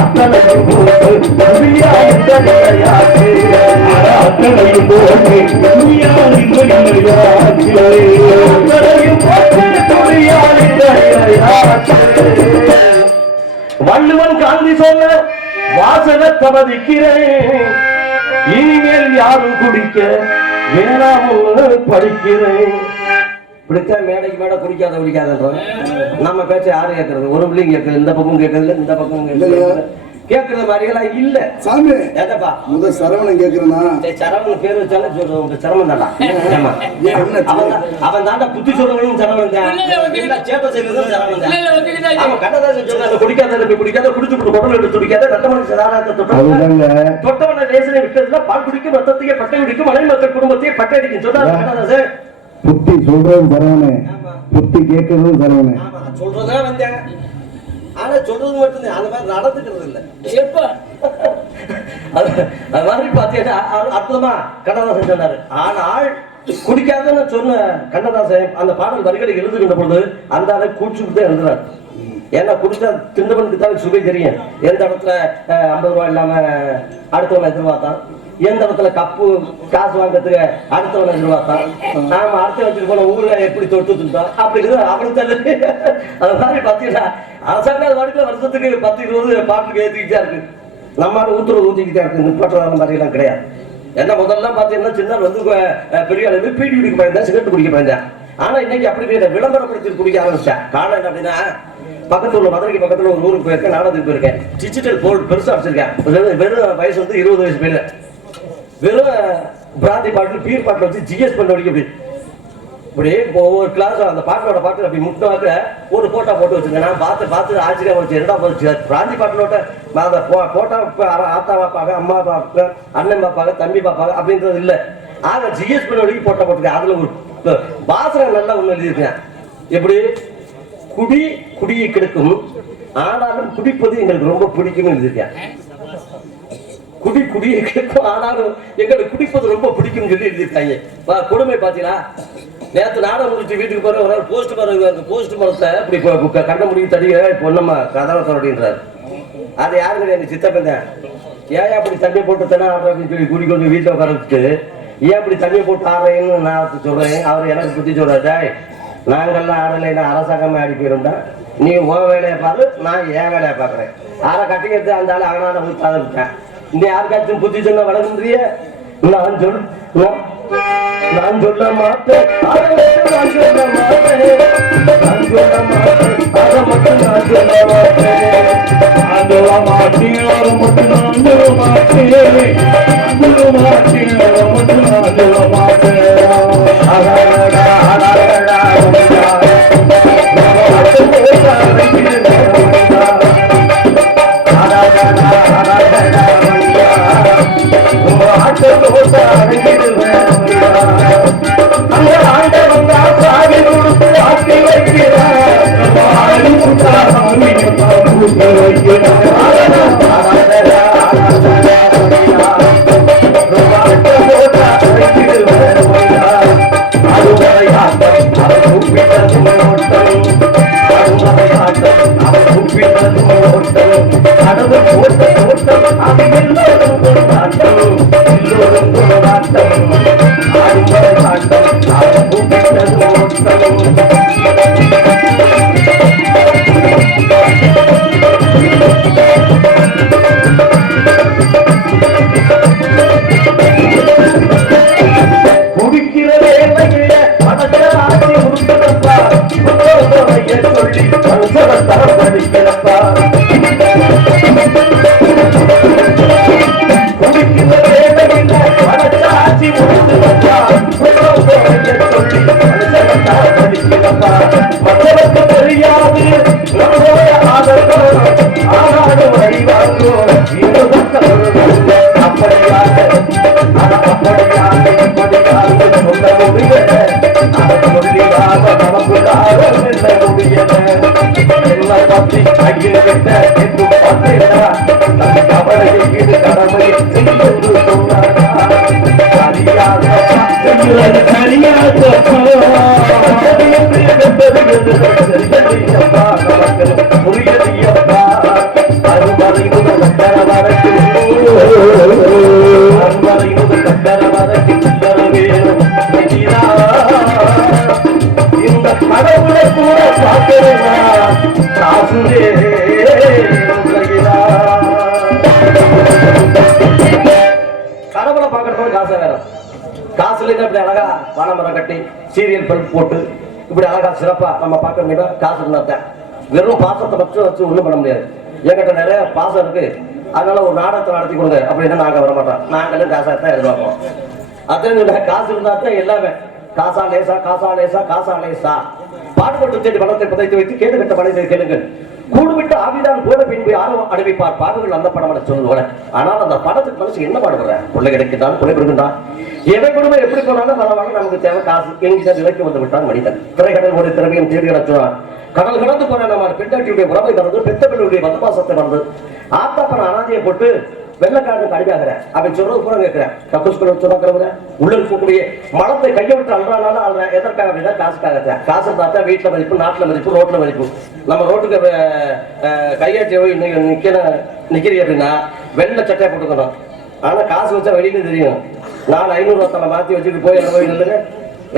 அத்தனையும் போட்டு அத்தனையும் போட்டு வள்ளுவன் காந்தி சொன்ன வாசகத்தை மதிக்கிறேன். இனிமேல் யாரும் குடிக்க வேணாம்னு படிக்கிறேன். இப்படித்தான் மேடைக்கு மேடை குடிக்காத நம்ம பேச்ச யாரும் கேட்கறது? ஒரு பிள்ளைங்க கேட்கறது, இந்த பக்கம் கேட்கறது, இந்த பக்கம் கேட்கறது, கேட்கறது மாதிரிலாம் இல்ல. சாமி ஏதப்பா முதல் சரவணன் கேட்கிறேன்னா சரவணன் பேர் வச்சாலும் சொல்றது உங்க சரவணன் தானா? அவன் தாண்டா புத்தி சொல்றவனும் சரவணன் தான், சேப்ப செய்யறதும் சரவணன் தான். அவன் கண்ணதாசன் சொல்றாங்க குடிக்காத குடிக்காத குடிச்சு குடல் எடுத்து குடிக்காத நல்ல மனுஷன் சாராயத்தை தொட்டவன ரேசனை விட்டதுல பால் குடிக்கும் ரத்தத்தையே பட்டை குடிக்கும் மலை மக்கள் குடும்பத்தையே பட்டை அடிக்கும் சொல்றாங்க கண்ணதாசன். புத்தி சொல்றதும் சரவணே, புத்தி கேட்கறதும் சரவணே. சொல்றதா வந்தேன், ஆனா சொல்றது மட்டும்தான், அந்த மாதிரி நடந்துக்கிறது இல்லை. அது மாதிரி பாத்தீங்கன்னா அற்புதமா கண்ணதாசன் சொன்னாரு. ஆனால் குடிக்காதன்னு சொன்ன கண்ணதாசன் அந்த பாடல் வரிகளை எழுதுகின்ற பொழுது அந்த அளவு கூச்சுட்டு தான் எழுதுறாரு. ஏன்னா குடிச்சா திண்டவனுக்கு தான் சுவை தெரியும். எந்த இடத்துல 50 ரூபாய் இல்லாம அடுத்தவனை எதிர்பார்த்தான், எந்த இடத்துல கப்பு காசு வாங்கறதுக்கு அடுத்தவனை எதிர்பார்த்தான், நாம அடுத்த வச்சுட்டு போன ஊர்ல எப்படி தொட்டு திட்டோம் அப்படிங்கிறது அவனுக்கு தெரிஞ்சு. அது மாதிரி பாத்தீங்கன்னா அரசாங்க வாழ்க்கை வருஷத்துக்கு 10-20 பாட்டுக்கு ஏற்றிக்கிட்டே இருக்கு. நம்மளால ஊத்திக்கிட்டே இருக்கு. நிப்பாட்டுற மாதிரி எல்லாம் கிடையாது. என்ன முதல்ல பாத்தீங்கன்னா சின்ன வந்து பெரிய அளவு பீடி குடிக்க பயந்தேன், சிகரெட் குடிக்க பயந்தேன். ஆனா இன்னைக்கு அப்படி விளம்பரப்படுத்தி குடிக்க ஆரம்பிச்சேன். காரணம் என்ன அப்படின்னா, பக்கத்துல மதுரைக்கு பக்கத்துல ஒரு ஊருக்கு போயிருக்கேன், நாடகத்துக்கு போயிருக்கேன். டிஜிட்டல் போர்டு பெருசா வச்சிருக்கேன். வெறும் வயசு வந்து 20 வயசு பேரு. வெறும் பிராந்தி பாட்டில் பீர் பாட்டில் வச்சு ஜிஎஸ் பண்ண வரைக்கும் இப்படி ஒவ்வொரு கிளாஸ் அந்த பாட்டோட பாட்டு அப்படி முட்டாக ஒரு போட்டோ போட்டு வச்சிருக்கேன். நான் பார்த்து ஆச்சரியம் வச்சு என்னடா போச்சு பிராந்தி பாட்டிலோட அந்த போட்டோ ஆத்தா பார்ப்பாங்க, அம்மா பார்ப்பாங்க, அண்ணன் பார்ப்பாங்க, தம்பி பார்ப்பாங்க அப்படின்றது இல்லை. ஆக ஜிஎஸ் பண்ண வரைக்கும் போட்டோ போட்டிருக்கேன். அதுல ஒரு வாசனை நல்லா ஒண்ணு எழுதியிருக்கேன். எப்படி குடியை கெடுக்கும், ஆனாலும் குடிப்பது எங்களுக்கு ரொம்ப பிடிக்கும்னு எழுதியிருக்கேன். குடியை கெடுக்கும், ஆனாலும் எங்களுக்கு குடிப்பது ரொம்ப பிடிக்கும் சொல்லி எழுதியிருக்காங்க. கொடுமை பாத்தீங்களா? நேற்று நாடகம் முடிச்சு வீட்டுக்கு போற ஒரு போஸ்ட் மரத்தை இப்படி கண்ண முடிவு தடிக்கிற பொண்ணம்மா கதாவசம் அப்படின்றாரு. அது யாருங்க எங்க சித்தப்பன் தான். ஏன் அப்படி தண்ணி போட்டு தானே அப்படின்னு சொல்லி கூடி கொண்டு வீட்டில் உட்கார வச்சுட்டு ஏன் அப்படி தண்ணியை போட்டு ஆடுறேன்னு நான் சொல்றேன். அவர் எனக்கு புத்தி சொல்றாரு, நாங்கள்லாம் ஆடலைன்னா அரசாங்கமே ஆடி போயிருந்தா, நீ உன் வேலையை பாரு, நான் என் வேலையை பாக்குறேன். ஆரை கட்டிக்கிறது அந்த ஆள் அவனால போய் பாதுட்டேன். இந்த யாருக்காச்சும் புத்தி சொன்ன வளர்ந்துறிய நான் சொல்ல மாட்டேன், அதை மட்டும் நான் சொல்ல மாட்டேன், நான் சொல்ல மாட்டேன், அதை மட்டும் நான் சொல்ல மாட்டேன், சொல்ல மாட்டேன், அதை மட்டும் நான் சொல்ல மாட்டேன், சொல்ல மாட்டேன், அதை மட்டும் நான் சொல்ல மாட்டேன். அந்த ஆண்டவன் சாவி கொடுத்து ஆக்கி வைக்கிறார். கடவுளை பார்க்கறதுக்கு காசு வேற. காசு இல்லைன்னா இப்படி அழகா வானமரம் கட்டி சீரியல் பல்ப் போட்டு இப்படி அழகா சிறப்பா நம்ம பார்க்க முடியும். காசு இருந்தாத்தான். வெறும் பாசத்தை மட்டும் வச்சு ஒண்ணும் பண்ண முடியாது. என்கிட்ட நிறைய பாசம் இருக்கு, அதனால ஒரு நாடகத்தை நடத்தி கொடுங்க அப்படின்னா நாங்க வர மாட்டோம். நாங்களும் காசாத்தான் எதிர்பார்ப்போம். அதான் காசு இருந்தாத்தான் எல்லாமே. காசா லேசா காசா லேசா காசா லேசா பாடுபட்டு தேடி பணத்தை புதைத்து வைத்து கேடு கட்ட பணத்தை கேளுங்கள். கூடுவிட்டு ஆவிதான் கூட பின்பு யாரும் அனுப்பிப்பார் பாடுகள் அந்த படம் சொல்லுவாங்க. ஆனால் அந்த படத்துக்கு மனசு என்ன பாடுபடுற பிள்ளை கிடைக்கின்றான் பிள்ளை கொடுக்கின்றான். எவை குடும்பம் எப்படி போனாலும் பரவாயில்ல, நமக்கு தேவை காசு. எங்கிட்ட விலைக்கு வந்து விட்டான் மனிதன். திரைக்கடல் ஒரு திறமையும் தேடி கிடச்சுவான். கடல் கடந்து போன நம்ம பெண்டாட்டியுடைய உறவை மறந்து பெத்த பிள்ளையுடைய வந்தபாசத்தை மறந்து ஆத்தாப்பன அனாதியை போட்டு வெள்ளக்காரனுக்கு அடிமையாகிற அப்படி சொல்றது பூரா கேட்கிறேன். கக்கூஸ்குள்ள சொன்னாக்கிறவங்க உள்ள இருக்கக்கூடிய மலத்தை கையை விட்டு அல்றானாலும் அல்ற எதற்காக அப்படின்னா காசுக்காக. காசு பார்த்தா வீட்டுல மதிப்பு, நாட்டுல மதிப்பு, ரோட்ல மதிப்பு. நம்ம ரோட்டுக்கு கையாட்டி நிக்கிறீங்க அப்படின்னா வெள்ளை சட்டையை போட்டுக்கணும். ஆனா காசு வச்சா வெளியில தெரியும். 400-500 மாத்தி வச்சுட்டு போய் என்ன போய் நில்லுங்க.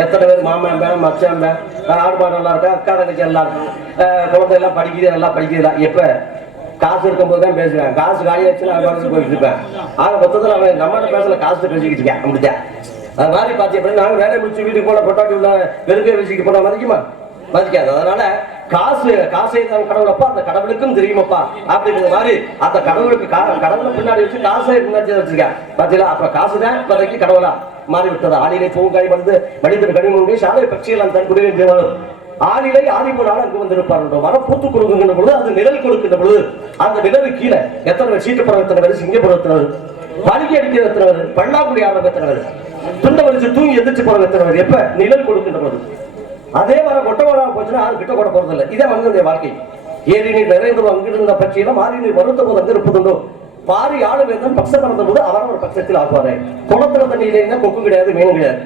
எத்தனை பேர் மாமாம்பேன் மச்சாம்பேன் ஆடு மாடு நல்லா இருக்கா, அக்கா தங்கச்சி எல்லாம் இருக்கு, குழந்தை எல்லாம் படிக்குது, நல்லா படிக்குது. எப்ப காசு இருக்கும்போது தான் பேசுவேன். காசு காலியாச்சுன்னா போயிட்டு இருப்பேன். ஆக மொத்தத்தில் அவன் நம்மகிட்ட பேசல, காசு பேசிக்கிட்டு இருக்கேன் அப்படித்தான். அது மாதிரி பார்த்தி அப்படின்னா நாங்கள் வேலை முடிச்சு வீட்டுக்கு போன பொட்டாட்டி உள்ள வெறுக்கை வச்சுக்கிட்டு போனா மதிக்குமா? மதிக்காது. அதனால காசை தான் கடவுளப்பா, அந்த கடவுளுக்கும் தெரியுமப்பா அப்படிங்கிற மாதிரி அந்த கடவுளுக்கு கடவுளை பின்னாடி வச்சு காசை முன்னாடி வச்சிருக்கேன். பார்த்தீங்களா? அப்ப காசு தான் இப்போதைக்கு கடவுளா மாறி விட்டது. ஆளிலை பூங்காய் வந்து மனிதன் கனிமுறை சாலை பட்சியெல்லாம் தன் குடியே வரும். ஆளிலை ஆதிபோனாலும் அங்கு வந்திருப்பார். மரம் பூத்து கொடுக்கின்ற பொழுது அது நிழல் கொடுக்கின்ற பொழுது அந்த நிழலு கீழே எத்தனை பேர் சீட்டு பருவத்தினர், சிங்கப்பூரத்தினர், வலிகை அடிக்கிற எத்தனைவர், பல்லாங்குடி ஆரம்ப எத்தனைவர், துண்டை வலிச்சு தூங்கி எதிர்த்து போற எத்தனைவர், எப்ப நிழல் கொடுக்கின்ற பொழுது. அதே மாதிரி கொட்டை போட போச்சுன்னா யாரும் கிட்ட கூட போறது இல்லை. இதே மனிதனுடைய வாழ்க்கை. ஏறி நீர் நிறைந்து அங்கிருந்த பட்சியில மாறி நீர் வருத்த போது அங்கு இருப்பதுண்டோ. பாரி ஆளு வேந்தன் பக்ஷம் நடந்த போது அவரும் ஒரு பட்சத்தில் ஆக்குவாரு. குளத்துல தண்ணியில கொக்கு கிடையாது, மீன் கிடையாது.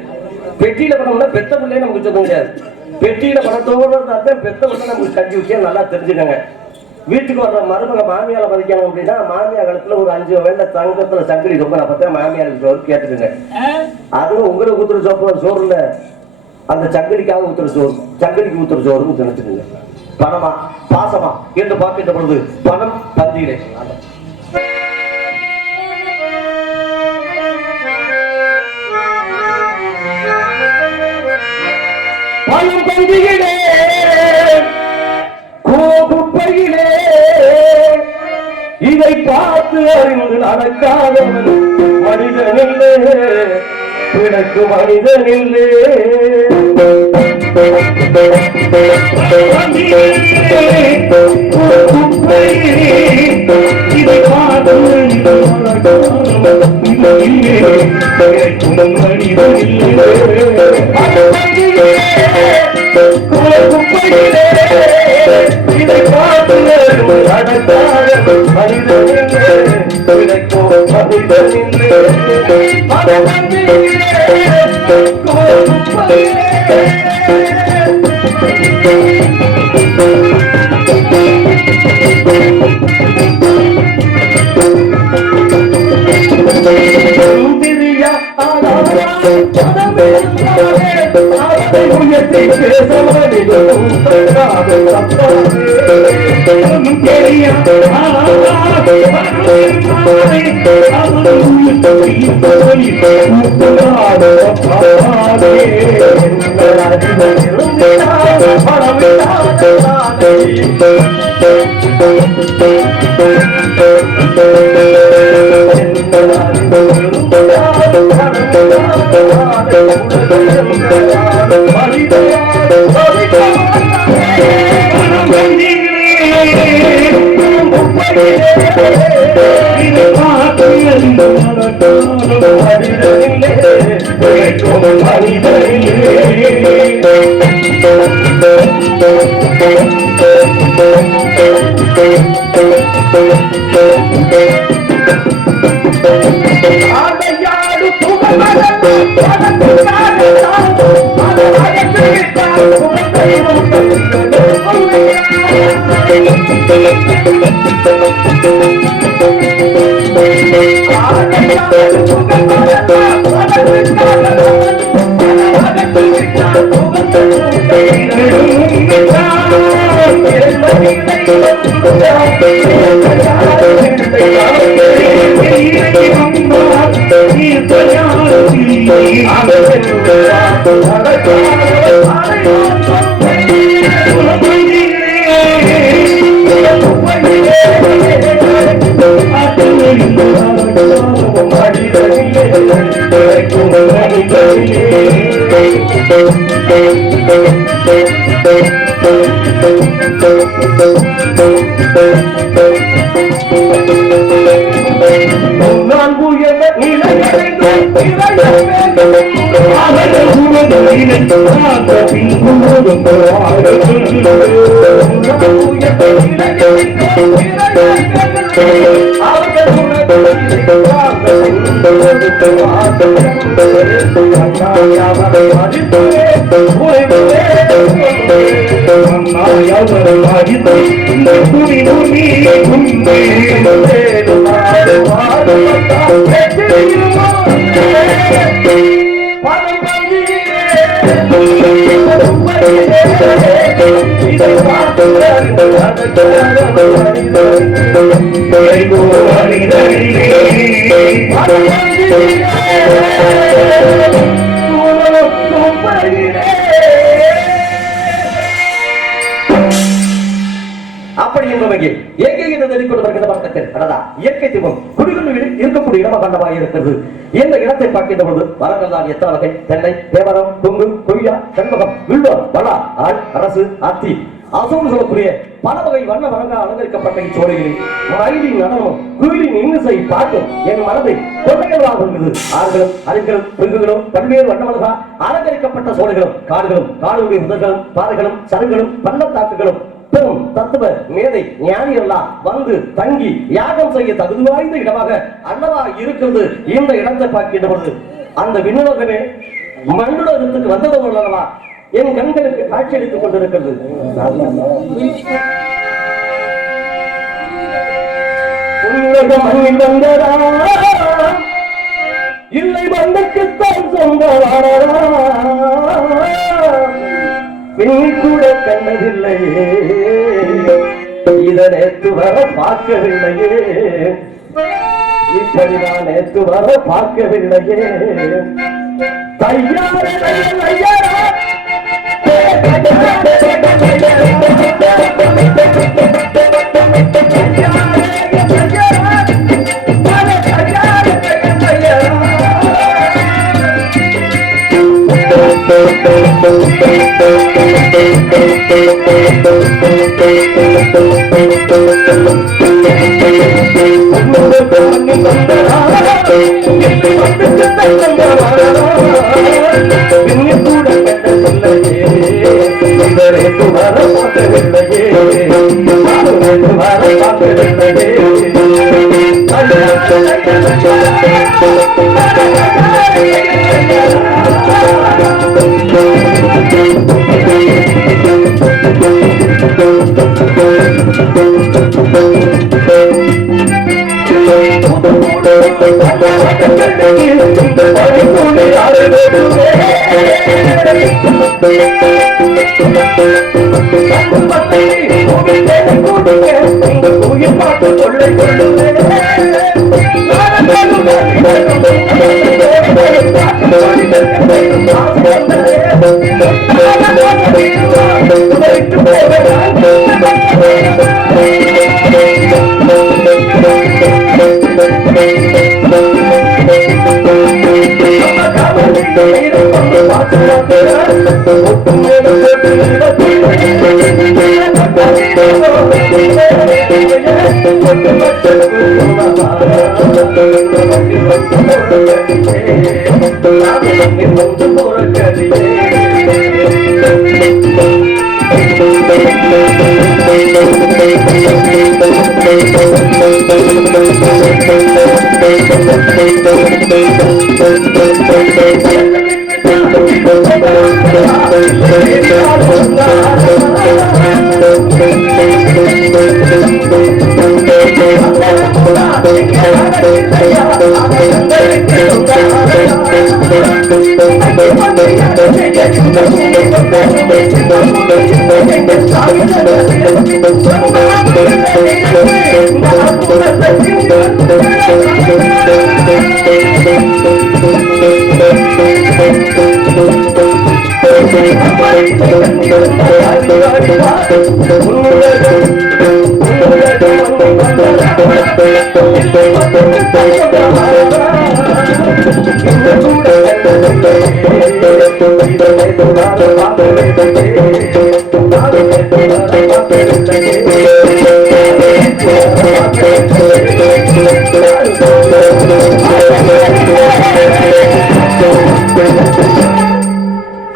பெட்டியில பண்ணோம்னா பெத்த பிள்ளையே நமக்கு சொல்ல முடியாது. பெட்டியில பணத்தோடு பெத்த பிள்ளை நமக்கு கஞ்சி வச்சா நல்லா தெரிஞ்சுக்கங்க. வீட்டுக்கு வர்ற மருமக மாமியால மதிக்கணும் அப்படின்னா மாமியா காலத்துல ஒரு 5 வேலை தங்கத்துல சங்கிலி ரொம்ப நான் பார்த்தா மாமியாருக்கு சோறு கேட்டுக்குங்க. அதுவும் உங்களுக்கு ஊத்துற சோப்பு சோறு இல்ல, அந்த சங்கிலிக்காக ஊத்துற சோறு, சங்கிலிக்கு ஊத்துற சோறுன்னு நினைச்சுக்கோங்க. பணமா பாசமா என்று பார்க்கின்ற பொழுது பணம் பந்தியிலே பணம் பந்தியிலே கோபுப்பையிலே இதை பார்த்து அறிந்து நடக்காதவன் மனிதனில்லே, பிறகு மனிதனில்லே. இதை பார்த்து இதை பார்த்து அப்படி என்பவர்கள் எங்கே இயற்கை தீபம் குடிகள் இருக்கக்கூடிய இடமா கண்டமாக இருக்கிறது. இந்த இடத்தை பார்க்கின்ற பொழுது மரங்கள் தான் எத்தனை வகை: தென்னை, தேவரம், கொங்கு, கொய்யா, செண்பகம், வில்வம், பலா, ஆள், அரசு, ஆத்தி, அசோன்னு சொல்லக்கூடிய பல வகை வண்ண மரங்கள் அலங்கரிக்கப்பட்ட இச்சோலைகளில் மயிலின் நடனம், குயிலின் இன்னிசை பாட்டும் என் மனதை கொள்ளைகளாக உள்ளது. ஆறுகளும் அருவிகளும் பெருங்குகளும் பல்வேறு வண்ணமலகா அலங்கரிக்கப்பட்ட சோலைகளும் காடுகளும் காடுடைய முதல்களும் பாறைகளும் சருங்களும் பள்ளத்தாக்குகளும் பெரும் தத்துவ மேதை ஞானியெல்லாம் வந்து தங்கி யாகம் செய்ய தகுதி வாய்ந்த இடமாக அல்லவா இருக்கிறது. இந்த இடத்தை பார்க்கின்ற பொழுது அந்த விண்ணுலகமே மண்ணுலகத்துக்கு வந்தது அல்லவா என் கண்களுக்கு காட்சியளித்துக் கொண்டிருக்கிறது. மண்ணில் வந்ததா இல்லை மண்ணுக்குத்தான் சொந்தவாரா பின்னில் கூட கண்டதில்லையே, இதை நேற்று வர பார்க்கவில்லையே, இப்படி நான் நேற்று வர பார்க்கவில்லையே. பார்க்கவில்லையே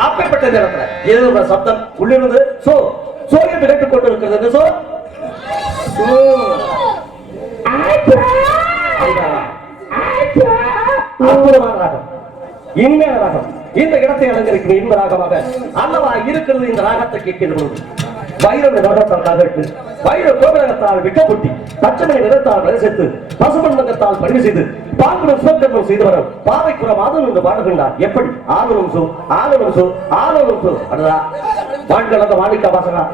அப்பேற்பட்ட நேரத்துல ஏதோ ஒரு சப்தம் உள்ளிருந்து சோகம் விலக்கிக் கொண்டிருக்கிறது. அற்புதமான ராகம், இனிமையான ராகம், இந்த இடத்தை அலங்கரிக்கும் இன்ப ராகமாக அல்லவா இருக்கிறது. இந்த ராகத்தை கேட்கின்ற பொழுது வைரம் நகத்தால் நகட்டு, வைர கோபுரத்தால் விக்கப்பட்டி, பச்சமணி நிறத்தால் வரிசைத்து, பசுமண் நகத்தால் பதிவு செய்து, பாங்குடன் சுவர்க்கர்மம் செய்து வரும் பாவைக்குற மாதம் என்று பாடுகின்றார். எப்படி ஆளுநம் சோ ஆளுநம் சோ ஆளுநம் சோ அடுதா வான்களந்த மாணிக்க வாசகா,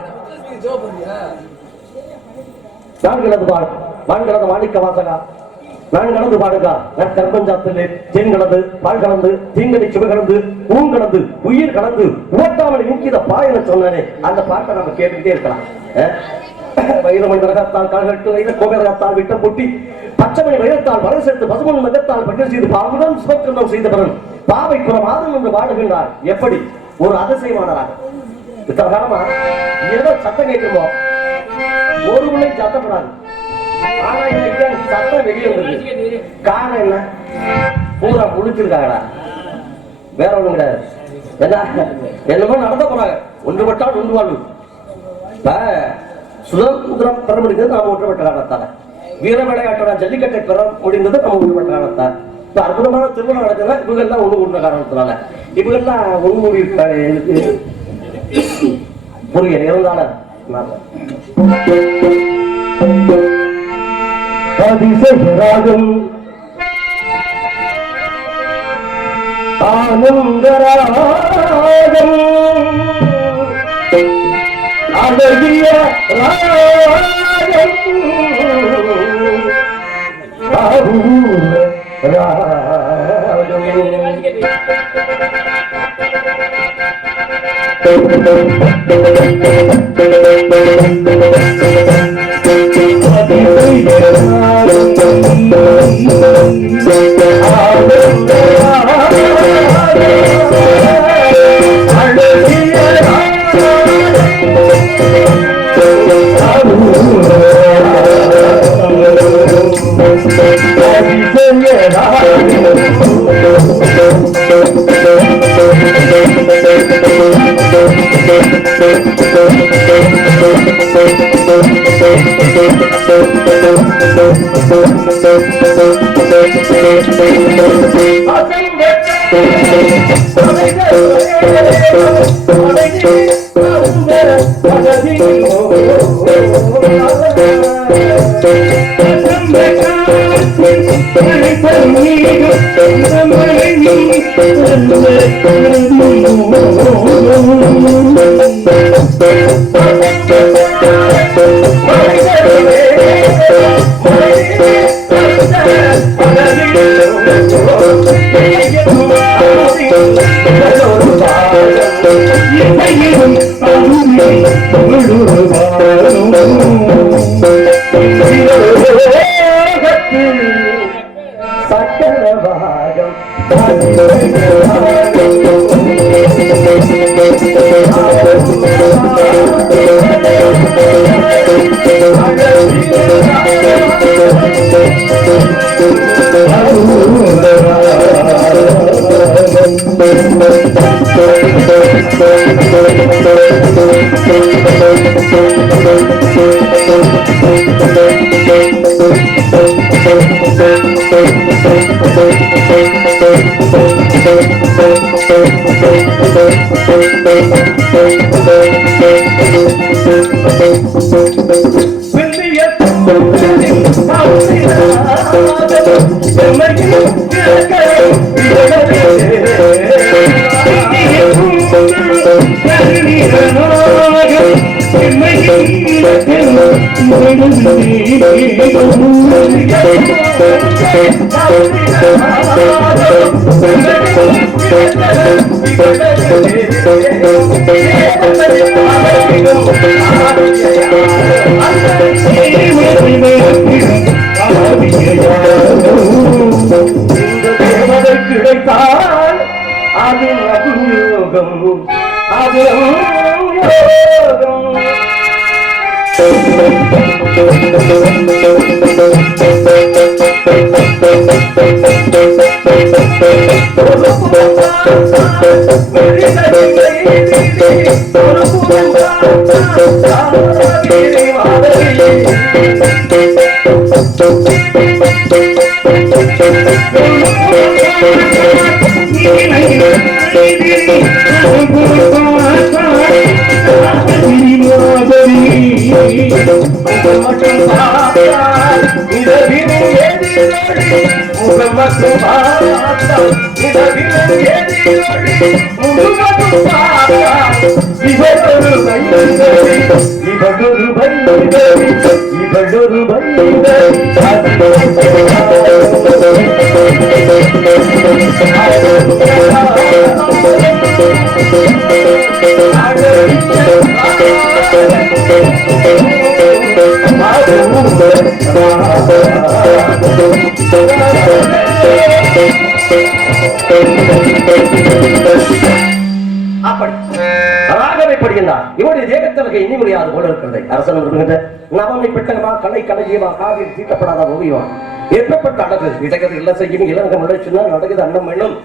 நான்களது பாடு வான்களந்த மாணிக்க வாசகா, நான் கலந்து பாடுகா நற்கர்பஞ்சாத்திலே தேன் கலந்து பால் கலந்து தீங்கனை சுவை கலந்து ஊன் கலந்து உயிர் கலந்து ஓட்டாமல் நிற்கிற பாயன சொன்னானே, அந்த பாட்டை நம்ம கேட்டுக்கிட்டே இருக்கலாம். வைரமணி நகத்தால் கால்கட்டு, வைர கோபுரத்தால் விட்டம் பொட்டி, பச்சமணி வைரத்தால் வரை சேர்த்து, பசுமண் நகத்தால் பகிர் செய்து, பாவுடன் சுவர்க்கர்மம் செய்தவரன் பாவை குறமாதம் என்று பாடுகின்றார். எப்படி ஒரு அதிசயமான ராகம். இத்தனை காலமா ஏதோ சத்தம் கேட்குமோ, ஒரு முறை சத்தப்படாது. ஆனா சத்தம் வெளியே வருது. காரணம் என்ன? பூரா முழிச்சிருக்காங்கடா, வேற ஒண்ணும் கிடையாது. என்னமோ நடந்த போறாங்க. ஒன்றுபட்டால் ஒன்று வாழ்வு. இப்ப சுதந்திரம் பெற முடிந்தது நாம ஒன்றுபட்ட காரணத்தால, வீர விளையாட்டு ஜல்லிக்கட்டை பெற முடிந்தது நம்ம ஒன்றுபட்ட காரணத்தால். இப்ப அற்புதமான திருமணம் நடக்குதுன்னா இவங்கெல்லாம் ஒண்ணு கூடின காரணத்தினால, இவங்கெல்லாம் ஒண்ணு கூடி இருக்கு. புரியல இருந்தாலும் அதிசயராகம் ஆனந்தராகம் அழகிய ராகம் கிடைத்தால் அது யோகம் அது இவருடைய தேகத்திற்கு எண்ணி முடியாது போல இருக்கிறது. அரசன் வருகின்ற நவமி பெட்டகமா கலை கலையமா காவிரி தீட்டப்படாத ஓவியம் ஏற்பட்ட அழகு இடகது இல்ல செய்யும் இளங்கம் உழைச்சுன்னா நடக்குது அன்னம் வேணும்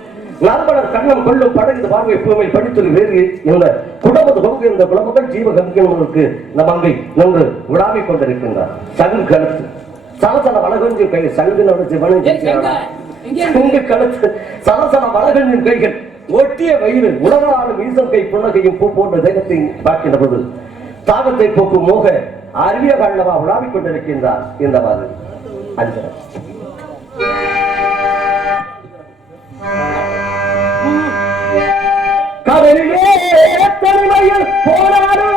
நண்பனர் கண்ணம் கொள்ளும் படகுது பார்வை பூமி படித்து வேறு இந்த குடமது பங்கு இந்த குலமகள் ஜீவகங்களுக்கு நம்பங்கை நின்று விடாவிக் கொண்டிருக்கின்றார். சங்கு கழுத்து சலசல வளகஞ்சும் கை சங்குனோட சங்கு கழுத்து சலசல வளகஞ்சும் கைகள் ஒட்டிய வயிறு உலகாலும் வீசம் கை புன்னகையும் பூ போன்ற தேகத்தை பார்க்கின்ற போது தாகத்தை போக்கும் மோக அரிய கண்ணவா உலாவிக் கொண்டிருக்கின்றார். இந்த மாதிரி அஞ்சனம் கவலையே தனிமையில் போராடும்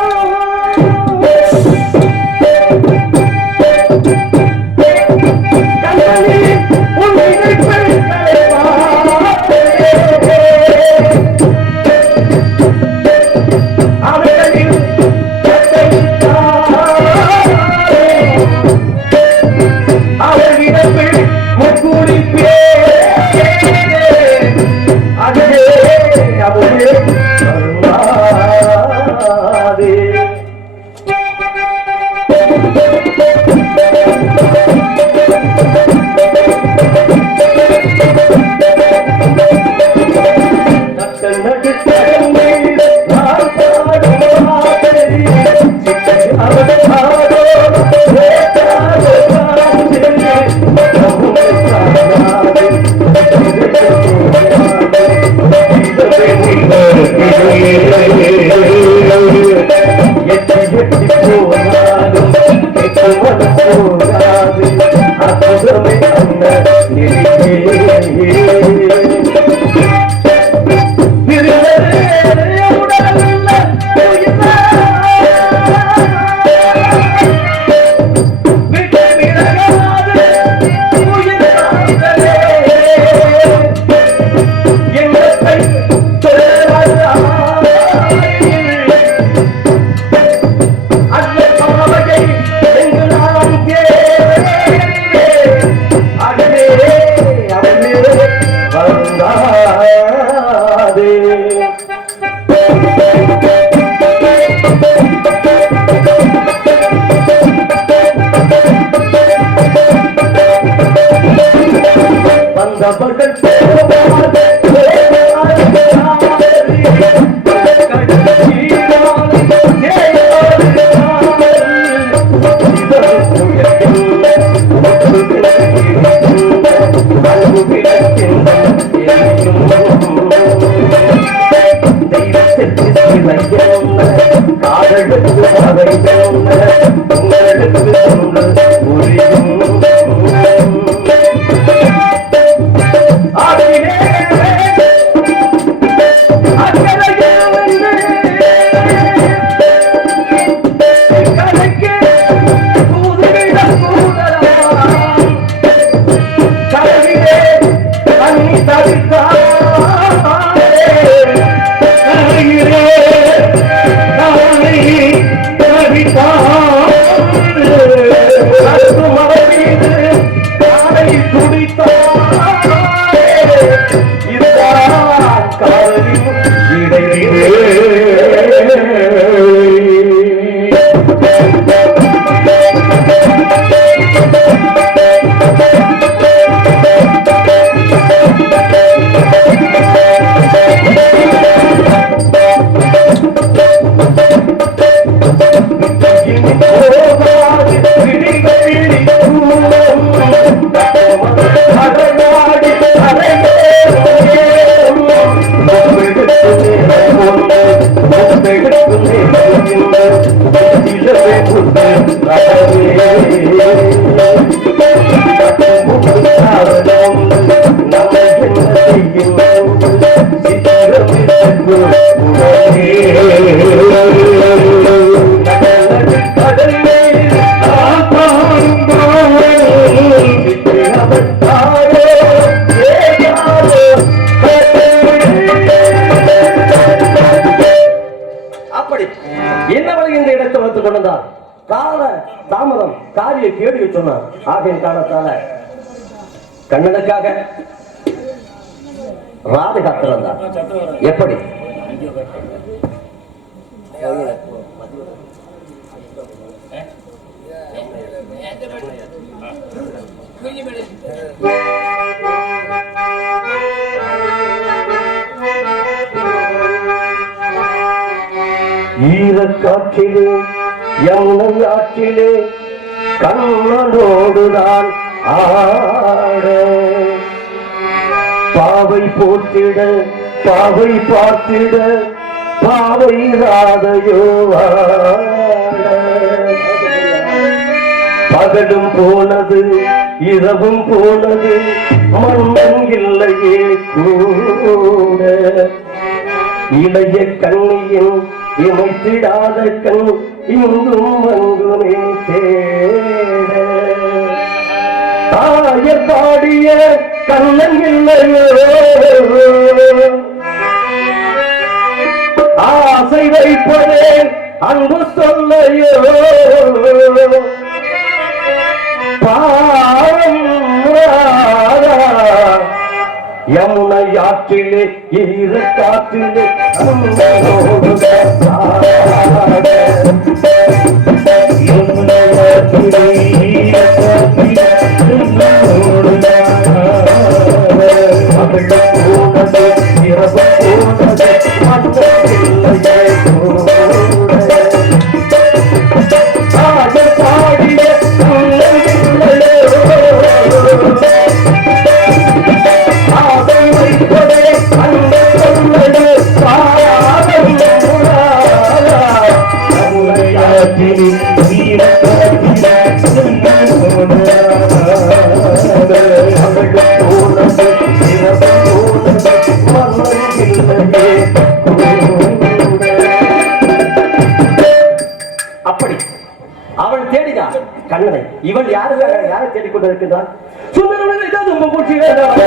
கதவர்கள் கேடு சொன்னார். ஆகிய காலத்தால கண்ணனுக்காக ராதை காத்திருந்தார். எப்படி ஈரக்காற்றிலே யமுனை ஆற்றிலே கண்ணனோடுதான் ஆட பாவை போற்றிட பாவை பார்த்திட பாவை ராதையோ பகலும் போனது இரவும் போனது மன்னன் இல்லையே கூட இளைய கண்ணியின் இமைத்திடாத கண் இங்கும் அங்குமே தேட தாய பாடிய கண்ணன் இல்லையோ ஆசை வைப்பதே அன்பு சொல்லையோ பாரம் யமுனை ஆற்றிலே ஈர காற்றிலே யமுனை ஆற்றிலே ஈர காற்றிலே போனது இரவு போனது அப்படி அவள் தேடினார் கண்ணனை. இவள் யாரை தேடிக்கொண்டிருக்கிறார்? சுந்தரவன் ஏதாவது